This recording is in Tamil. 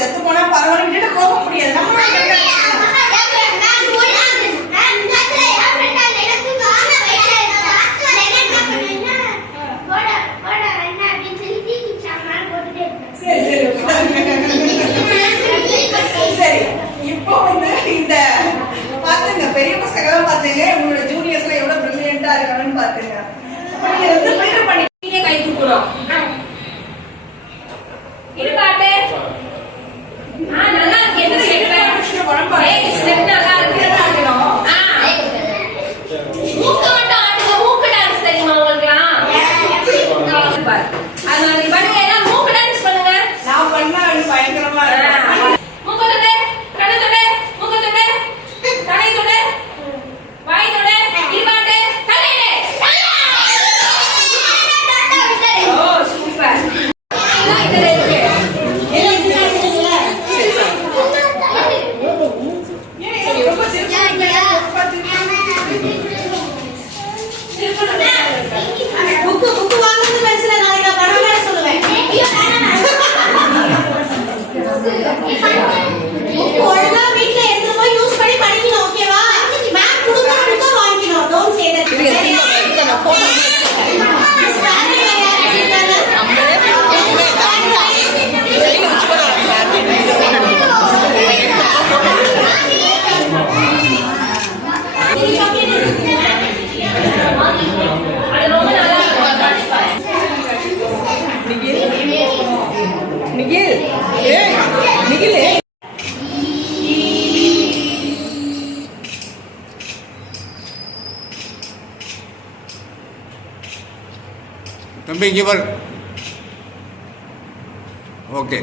செத்து போனா பரவாயில்லைன்னு போக முடியாது. நம்ம சரி, இப்போ வந்து இந்த பாத்துங்க, பெரிய பசங்க பாத்துங்க, உங்களோட ஜூனியர்ஸ்ல எவ்வளவு பிரில்லியண்டா இருக்காங்கன்னு பாத்துங்க. நீங்க வந்து பில்டர் பண்ணி கை தூக்குறோம். இது பாட்டு நல்லா இருக்கு. என்ன ஸ்டெப் குழம்பு ஸ்டெப் நல்லா இருக்கு. மூக்கு மட்டும் ஆடுங்க. மூக்கு டான்ஸ் தெரியுமா உங்களுக்குலாம்? அதனால நீ பண்ணுங்க, எல்லாம் மூக்கு டான்ஸ் பண்ணுங்க. நான் பண்ணா அது பயங்கரமா இருக்கு. மூக்கு தொடு, கண்ணு தொடு, மூக்கு தொடு, கண்ணை தொடு, வாய் தொடு, இது பாட்டு தலையில. ஓ சூப்பர். தம்பி இங்கே பாரு. ஓகே.